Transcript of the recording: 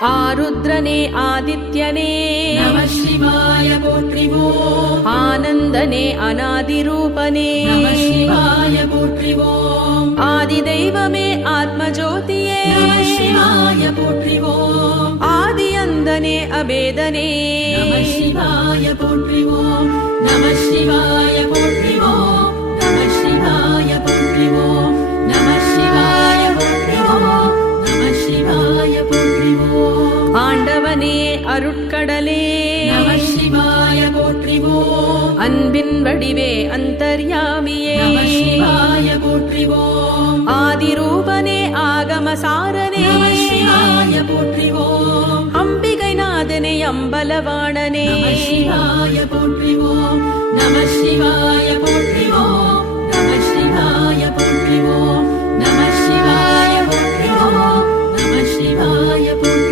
ஆருத்ரனே ஆதித்யனே நம சிவாய போற்றிவோம். ஆனந்தனே அநாதிரூபனே நம சிவாய போற்றிவோம். ஆதி தெய்வமே ஆத்மஜோதியே நம சிவாய போற்றிவோம். ஆதி அந்தனே அபேதனே நம சிவாய போற்றிவோம். நம சிவாய போற்றிவோம். நம சிவாய போற்றிவோம். நம சிவாய போற்றிவோம். நம சிவாய போற்றிவோம். ஆண்டவனே அருட்கடலே நம சிவாய போற்றிவோம். அன்பின் வடிவே அந்தர்யாமியே நம சிவாய போற்றிவோம். ஆதிரூபனே ஆகமசாரனே நம சிவாய போற்றிவோம். அம்பிகை நாதனே அம்பலவாணனே நம சிவாய போற்றிவோம். நம சிவாய போற்றிவோம். நம சிவாய போற்றிவோம். நம சிவாய போற்றிவோம். நம சிவாய போற்றிவோம்.